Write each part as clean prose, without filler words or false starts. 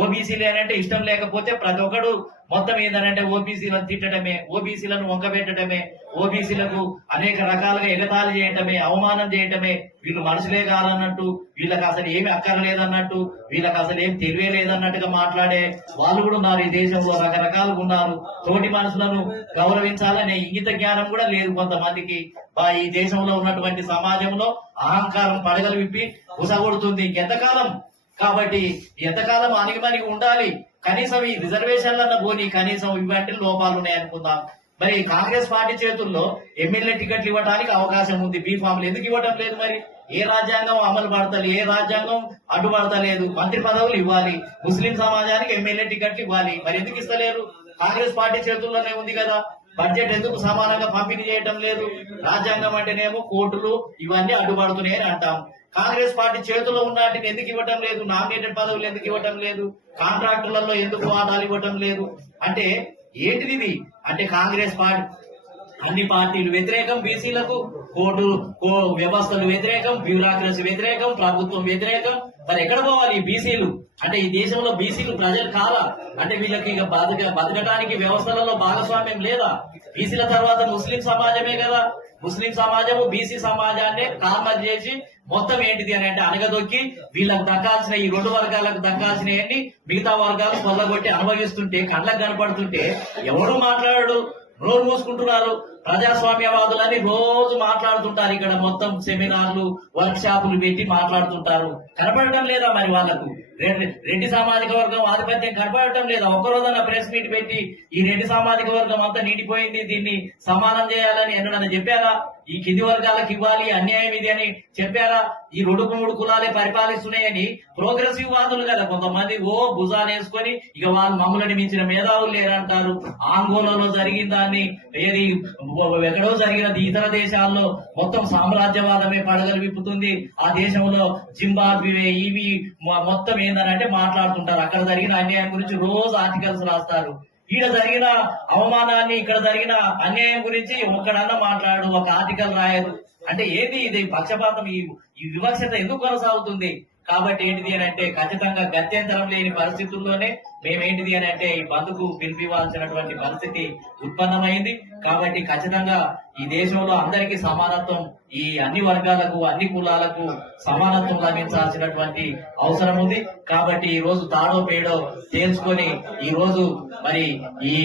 ఓబీసీలు అంటే ఇష్టం లేకపోతే ప్రతి ఒక్కడు మొత్తం ఏంటంటే ఓబీసీలను తిట్టడమే, ఓబీసీలను వంకబెట్టడమే, ఓబీసీలకు అనేక రకాలుగా ఎగతాళి చేయటమే, అవమానం చేయటమే, వీళ్ళు మనుషులే కాదన్నట్టు, వీళ్ళకి అసలు ఏమి అక్కర్లేదన్నట్టు, వీళ్ళకి అసలు ఏం తెలివే లేదన్నట్టుగా మాట్లాడే వాళ్ళు కూడా ఉన్నారు. ఈ దేశంలో రకరకాలుగా ఉన్నారు. తోటి మనుషులను గౌరవించాలనే ఇంగిత జ్ఞానం కూడా లేదు కొంతమందికి. ఈ దేశంలో ఉన్నటువంటి సమాజంలో అహంకారం పడగలు విప్పి ఉసగొడుతుంది. ఇంకెంతకాలం కాబట్టి ఎంతకాలం అణిగిమణిగి ఉండాలి. కనీసం ఈ రిజర్వేషన్లన్న పోనీ కనీసం ఇవంటి లోపాలు ఉన్నాయనుకుందాం. మరి కాంగ్రెస్ పార్టీ చేతుల్లో ఎమ్మెల్యే టికెట్లు ఇవ్వడానికి అవకాశం ఉంది. బీఫామ్లు ఎందుకు ఇవ్వడం లేదు? మరి ఏ రాజ్యాంగం అమలు పడతలేదు, ఏ రాజ్యాంగం అడ్డుపడతలేదు? మంత్రి పదవులు ఇవ్వాలి, ముస్లిం సమాజానికి ఎమ్మెల్యే టికెట్లు ఇవ్వాలి, మరి ఎందుకు ఇస్తలేరు? కాంగ్రెస్ పార్టీ చేతుల్లోనే ఉంది కదా. బడ్జెట్ ఎందుకు సమానంగా పంపిణీ చేయటం లేదు? రాజ్యాంగం అంటేనేమో కోర్టులు ఇవన్నీ అడ్డుపడుతున్నాయని అంటాం. కాంగ్రెస్ పార్టీ చేతుల్లో ఉన్న వాటిని ఎందుకు ఇవ్వటం లేదు? నామినేటెడ్ పదవులు ఎందుకు ఇవ్వటం లేదు? కాంట్రాక్టులలో ఎందుకు వాటాలు ఇవ్వటం లేదు? అంటే ఏంటిది ఇది? అంటే కాంగ్రెస్ పార్టీ అన్ని పార్టీలు వ్యతిరేకం, బీసీలకు కోర్టు వ్యవస్థలు వ్యతిరేకం, బ్యూరోక్రసీ వ్యతిరేకం, ప్రభుత్వం వ్యతిరేకం. మరి ఎక్కడ పోవాలి బీసీలు? అంటే ఈ దేశంలో బీసీలు ప్రజలు కాదా? అంటే వీళ్ళకి ఇక బతకడానికి వ్యవస్థలలో భాగస్వామ్యం లేదా? బీసీల తర్వాత ముస్లిం సమాజమే కదా. ముస్లిం సమాజము బీసీ సమాజాన్ని కార్నర్ చేసి మొత్తం ఏంటిది అని అంటే అనగదొక్కి వీళ్ళకు దక్కాల్సిన ఈ రెండు వర్గాలకు దక్కాల్సినవన్నీ మిగతా వర్గాలు కొల్లగొట్టి అనుభవిస్తుంటే కళ్ళకు కనపడుతుంటే ఎవరు మాట్లాడు? నోరు మూసుకుంటున్నారు. ప్రజాస్వామ్యవాదులని రోజు మాట్లాడుతుంటారు. ఇక్కడ మొత్తం సెమినార్లు, వర్క్ షాపులు పెట్టి మాట్లాడుతుంటారు. కనపడటం లేదా మరి వాళ్లకు? రెడ్డి సామాజిక వర్గం ఆధిపత్యం కనపడటం లేదా? ఒక్కరోజన్న ప్రెస్ మీట్ పెట్టి ఈ రెడ్డి సామాజిక వర్గం అంతా నిండిపోయింది, దీన్ని సమానం చేయాలని ఎన్నడన్నా చెప్పారా? ఈ కింది వర్గాలకు ఇవ్వాలి, అన్యాయం ఇది అని చెప్పారా? ఈ 2-3 కులాలే పరిపాలిస్తున్నాయని ప్రోగ్రెసివ్ వాదులు కదా కొంతమంది భుజాలు వేసుకొని ఇక వాళ్ళు మమ్మల్ని మించిన మేధావులు లేరంటారు. ఆందోళనలో జరిగిన దాన్ని ఏది ఎక్కడో జరిగినది ఇతర దేశాల్లో మొత్తం సామ్రాజ్యవాదమే పడగలు విప్పుతుంది. ఆ దేశంలో జింబాబ్వే ఇవి మొత్తం ఏందనంటే మాట్లాడుతుంటారు. అక్కడ జరిగిన అన్యాయం గురించి రోజు ఆర్టికల్స్ రాస్తారు. ఈడ జరిగిన అవమానాన్ని, ఇక్కడ జరిగిన అన్యాయం గురించి ఒక్కడన్నా మాట్లాడు, ఒక ఆర్టికల్ రాయరు. అంటే ఏంటి ఇది పక్షపాతం? ఈ వివక్షత ఎందుకు కొనసాగుతుంది? కాబట్టి ఏంటిది అని అంటే ఖచ్చితంగా గత్యంతరం లేని పరిస్థితుల్లోనే మేమేంటిది అని అంటే ఈ బంద్కు పిలిపివ్వాల్సినటువంటి పరిస్థితి ఉత్పన్నమైంది. కాబట్టి ఖచ్చితంగా ఈ దేశంలో అందరికీ సమానత్వం, ఈ అన్ని వర్గాలకు అన్ని కులాలకు సమానత్వం లభించాల్సినటువంటి అవసరం ఉంది. కాబట్టి ఈ రోజు తాడో పేడో తేల్చుకొని ఈ రోజు మరి ఈ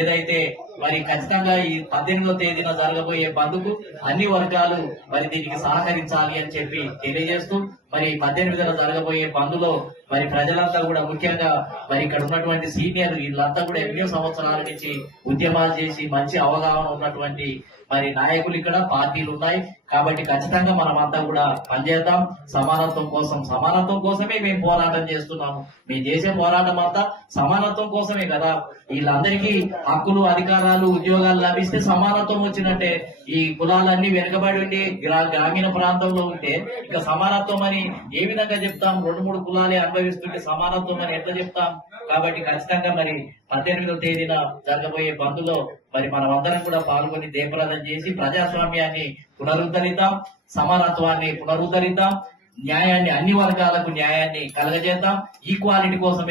ఏదైతే మరి ఖచ్చితంగా ఈ 18వ తేదీన జరగబోయే బంద్కు అన్ని వర్గాలు మరి దీనికి సహకరించాలి అని చెప్పి తెలియజేస్తూ మరి 18న జరగబోయే బంద్లో మరి ప్రజలంతా కూడా ముఖ్యంగా మరి ఇక్కడ ఉన్నటువంటి సీనియర్ వీళ్ళంతా కూడా ఎన్నో సంవత్సరాల నుంచి ఉద్యమాలు చేసి మంచి అవగాహన ఉన్నటువంటి మరి నాయకులు ఇక్కడ పార్టీలు ఉన్నాయి. కాబట్టి ఖచ్చితంగా మనం అంతా కూడా పనిచేద్దాం సమానత్వం కోసం. సమానత్వం కోసమే మేము పోరాటం చేస్తున్నాము. మేము చేసే పోరాటం అంతా సమానత్వం కోసమే కదా. వీళ్ళందరికీ హక్కులు, అధికారాలు, ఉద్యోగాలు లభిస్తే సమానత్వం వచ్చినట్టే. ఈ కులాలన్నీ వెనుకబడి ఉండి గ్రామీణ ప్రాంతంలో ఉంటే ఇక సమానత్వం అని ఏ విధంగా చెప్తాం? 2-3 కులాలే అనుభవిస్తుంటే సమానత్వం అని ఎట్లా చెప్తాం? కాబట్టి ఖచ్చితంగా మరి 18వ తేదీన జరగబోయే బంద్లో మరి మనం అందరం కూడా పాల్గొని జయప్రదం చేసి ప్రజాస్వామ్యాన్ని పునరుద్ధరిద్దాం, సమానత్వాన్ని పునరుద్ధరిద్దాం, న్యాయాన్ని అన్ని వర్గాలకు న్యాయాన్ని కలగజేద్దాం. ఈక్వాలిటీ కోసం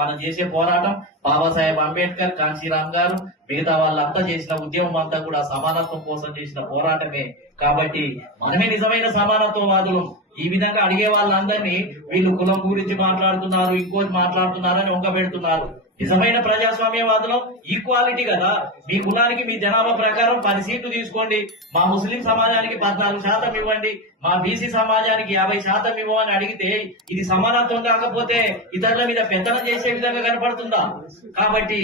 మనం చేసే పోరాటం బాబాసాహెబ్ అంబేద్కర్, కాంశీరామ్ గారు, మిగతా వాళ్ళంతా చేసిన ఉద్యమం అంతా కూడా సమానత్వం కోసం చేసిన పోరాటమే. కాబట్టి మనమే నిజమైన సమానత్వవాదులు. ఈ విధంగా అడిగే వాళ్ళందరినీ వీళ్ళు కులం గురించి మాట్లాడుతున్నారు, ఇంకోటి మాట్లాడుతున్నారని వంకబెడుతున్నారు. నిజమైన ప్రజాస్వామ్యవాదులు ఈక్వాలిటీ కదా. మీ కులానికి మీ జనాభా ప్రకారం 10 సీట్లు తీసుకోండి, మా ముస్లిం సమాజానికి 14% ఇవ్వండి, మా బీసీ సమాజానికి 50% ఇవ్వమని అడిగితే ఇది సమానత్వం కాకపోతే ఇతరుల మీద పెత్తనం చేసే విధంగా కనపడుతుందా? కాబట్టి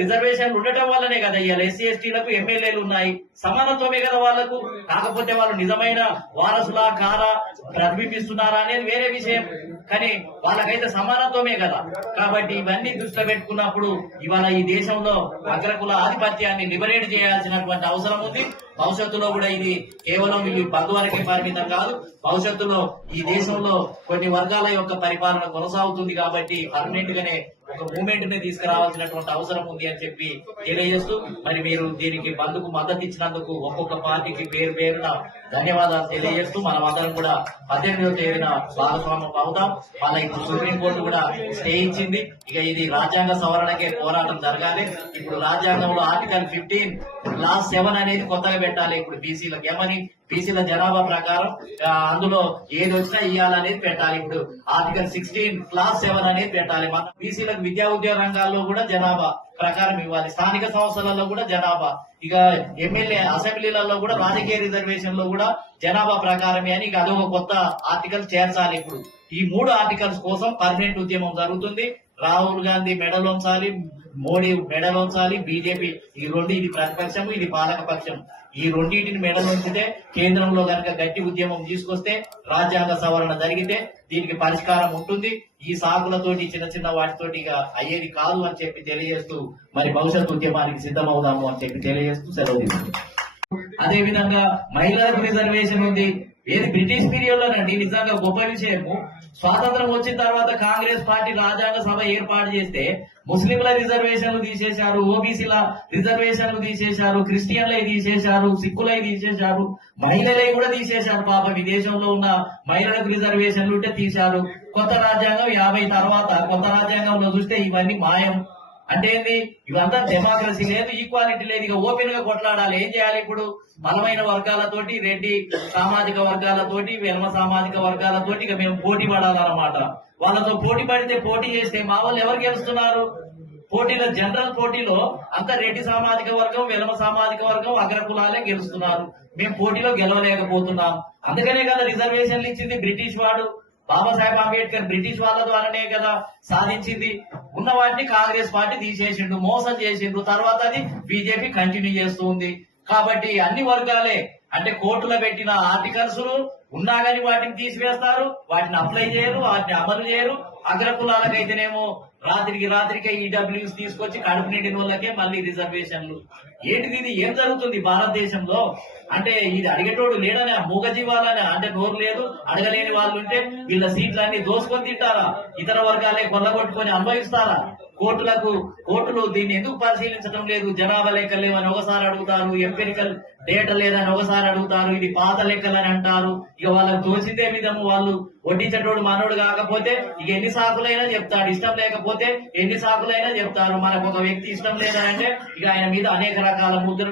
రిజర్వేషన్లు ఉండటం వల్లనే కదా ఇవాళ ఎస్సీ ఎస్టీలకు ఎమ్మెల్యేలు ఉన్నాయి. సమానత్వమే కదా వాళ్లకు. కాకపోతే వాళ్ళు నిజమైన వారసులా కారా, ప్రతిబింబిస్తున్నారా అనేది వేరే విషయం. కానీ వాళ్ళకైతే సమానత్వమే కదా. కాబట్టి ఇవన్నీ దృష్టిలో పెట్టుకున్నప్పుడు ఇవాళ ఈ దేశంలో అగ్రకుల ఆధిపత్యాన్ని లిబరేట్ చేయాల్సినటువంటి అవసరం ఉంది. భవిష్యత్తులో కూడా ఇది కేవలం ఈ బంధు వరకే పరిమితం కాదు. భవిష్యత్తులో ఈ దేశంలో కొన్ని వర్గాల యొక్క పరిపాలన కొనసాగుతుంది. కాబట్టి పర్మనెంట్ గానే ఒక మూమెంట్ ని తీసుకురావాల్సినటువంటి అవసరం ఉంది అని చెప్పి తెలియజేస్తూ మరి మీరు దీనికి బంధుకు మద్దతు ఇచ్చినందుకు ఒక్కొక్క పార్టీకి పేరు పేరున ధన్యవాదాలు తెలియజేస్తూ మనం అందరం కూడా 18వ తేదీన భాగస్వామ్యం అవుతాం. మళ్ళీ ఇప్పుడు సుప్రీంకోర్టు కూడా స్టే ఇచ్చింది. ఇక ఇది రాజ్యాంగ సవరణకే పోరాటం జరగాలి. ఇప్పుడు రాజ్యాంగంలో ఆర్టికల్ 15 క్లాస్ 7 అనేది కొత్తగా పెట్టాలి. ఇప్పుడు బీసీలకు ఏమని బీసీల జనాభా ప్రకారం అందులో ఏది వచ్చినా ఇవ్వాలనేది పెట్టాలి. ఇప్పుడు ఆర్టికల్ 16 క్లాస్ 7 అనేది పెట్టాలి. మన బీసీలకు విద్యా ఉద్యోగ రంగాల్లో కూడా జనాభా ప్రకారం ఇవ్వాలి. స్థానిక సంస్థలలో కూడా జనాభా, ఇక ఎమ్మెల్యే అసెంబ్లీలలో కూడా రాజకీయ రిజర్వేషన్ లో కూడా జనాభా ప్రకారమే అని ఇక అదొక కొత్త ఆర్టికల్ చేర్చాలి. ఇప్పుడు ఈ 3 ఆర్టికల్స్ కోసం పర్మనెంట్ ఉద్యమం జరుగుతుంది. రాహుల్ గాంధీ మెడలోంచాలి, మోడీ మెడలోంచాలి, బీజేపీ ఈ రెండు, ఇది ప్రతిపక్షము ఇది పాలక పక్షం, ఈ రెండింటిని మెడలోంచితే కేంద్రంలో కనుక గట్టి ఉద్యమం తీసుకొస్తే రాజ్యాంగ సవరణ జరిగితే దీనికి పరిష్కారం ఉంటుంది. ఈ సాకులతోటి చిన్న చిన్న వాటితోటి ఇక అయ్యేది కాదు అని చెప్పి తెలియజేస్తూ మరి భవిష్యత్ ఉద్యమానికి సిద్ధమవుదాము అని చెప్పి తెలియజేస్తూ సెలవు తీసుకుంటాం. అదే విధంగా మహిళలకు రిజర్వేషన్ ఉంది. ఏది బ్రిటిష్ పీరియడ్ లోనండి, నిజంగా గొప్ప విషయము. స్వాతంత్రం వచ్చిన తర్వాత కాంగ్రెస్ పార్టీ రాజ్యాంగ సభ ఏర్పాటు చేస్తే ముస్లింల రిజర్వేషన్లు తీసేశారు, ఓబీసీల రిజర్వేషన్లు తీసేశారు, క్రిస్టియన్లై తీసేశారు, సిక్కులై తీసేశారు, మహిళలై కూడా తీసేశారు. పాపం ఈ దేశంలో ఉన్న మహిళలకు రిజర్వేషన్లు ఉంటే తీశారు. కొత్త రాజ్యాంగం 50 తర్వాత కొత్త రాజ్యాంగంలో చూస్తే ఇవన్నీ మాయం. అంటే ఏంది, ఇవంతా డెమోక్రసీ లేదు, ఈక్వాలిటీ లేదు. ఇక ఓపెన్ గా కొట్లాడాలి. ఏం చేయాలి ఇప్పుడు? బలమైన వర్గాలతోటి, రెడ్డి సామాజిక వర్గాలతోటి, వెల్మ సామాజిక వర్గాలతోటి ఇక మేము పోటీ పడాలన్నమాట. వాళ్ళతో పోటీ పడితే, పోటీ చేస్తే మా వాళ్ళు ఎవరు గెలుస్తున్నారు? పోటీలో, జనరల్ పోటీలో అంత రెడ్డి సామాజిక వర్గం, వెలమ సామాజిక వర్గం, అగ్రకులాలే గెలుస్తున్నారు. మేము పోటీలో గెలవలేకపోతున్నాం. అందుకనే కదా రిజర్వేషన్లు ఇచ్చింది బ్రిటిష్ వాడు. బాబాసాహెబ్ అంబేద్కర్ బ్రిటిష్ వాళ్ళ ద్వారానే కదా సాధించింది. ఉన్న వాటిని కాంగ్రెస్ పార్టీ తీసేసిండు, మోసం చేసిండు. తర్వాత అది బీజేపీ కంటిన్యూ చేస్తూ ఉంది. కాబట్టి అన్ని వర్గాలే, అంటే కోర్టులో పెట్టిన ఆర్టికల్స్ ఉన్నా గానీ వాటిని తీసివేస్తారు, వాటిని అప్లై చేయరు, వాటిని అమలు చేయరు. అగ్రకులాలకైతేనేమో రాత్రికే ఈడబ్ల్యూస్ తీసుకొచ్చి కడుపు నిండిన వాళ్ళకే మళ్ళీ రిజర్వేషన్లు. ఏంటిది, ఇది ఏం జరుగుతుంది భారతదేశంలో? అంటే ఇది అడిగేటోడు లేడనే, మూగజీవాలనే, అంటే నోరు లేదు, అడగలేని వాళ్ళు ఉంటే వీళ్ళ సీట్లన్నీ దోసుకొని తింటారా? ఇతర వర్గాలే కొల్లగొట్టుకొని అనుభవిస్తారా? కోర్టులు దీన్ని ఎందుకు పరిశీలించడం లేదు? జనాభా లెక్కలు లేవని ఒకసారి అడుగుతారు, ఎంపెరికల్ డేటా లేదని ఒకసారి అడుగుతారు, ఇది పాత లెక్కలని అంటారు. ఇక వాళ్ళకి తోచిందే విధము వాళ్ళు వడ్డించేటోడు మనోడు కాకపోతే ఇక ఎన్ని సాకులైనా చెప్తాడు, ఇష్టం లేకపోతే ఎన్ని సాకులైనా చెప్తారు. మనకు ఒక వ్యక్తి ఇష్టం లేదంటే ఇక ఆయన మీద అనేక రకాల ముద్రలు